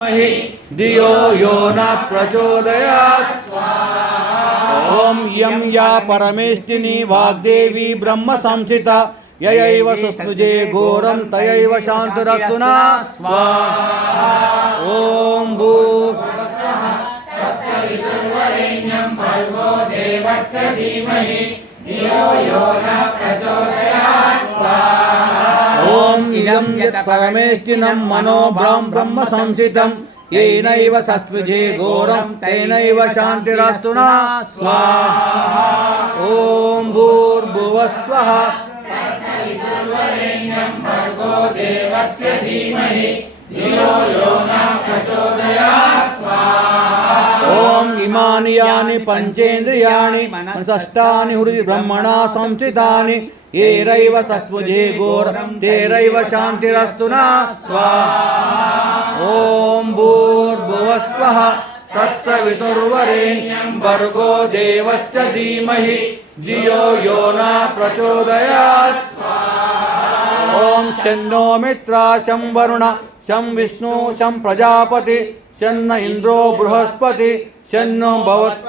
धियो यो न प्रचोदयात् ॐ यं या परमेष्टिनी वाग्देवी ब्रह्म संस्थिता ययैव सुस्नुजे घोरं तयैव शान्तिरस्तु नः स्वाहा। ॐ भूर्भुवस्सुवः तस्य वितुर्वरेण्यं भर्गो देवस्य धीमहि धियो यो न प्रचोदयात् स्वाहा। ॐ इदं यत् परमेष्टिनं मनो ब्रह्म संस्थितं येनैव सस्विजे घोरं तेनैव शान्तिरस्तु नः स्वाहा। ॐ भूर्भुवस्सुवः तस्य वितुर्वरेण्यं भर्गो देवस्य धीमहि धियो यो न प्रचोदयात् स्वाहा। ॐ इमानि यानि पञ्चेन्द्रियाणि मनसष्टानि हृदि ब्रह्मणा संस्थितानि येनैव सस्वजे घोरं तेनैव शान्तिरस्तु नः स्वाहा। ॐ भूर्भुवस्सुवः तस्य वितुर्वरेण्यं भर्गो देवस्य धीमहि धियो यो न प्रचोदयात् स्वाहा। ॐ शन्नो मित्रा शं वरुण शं विष्णु शं प्रजापति शन्न इन्द्रो बृहस्पति शन्नो भवत्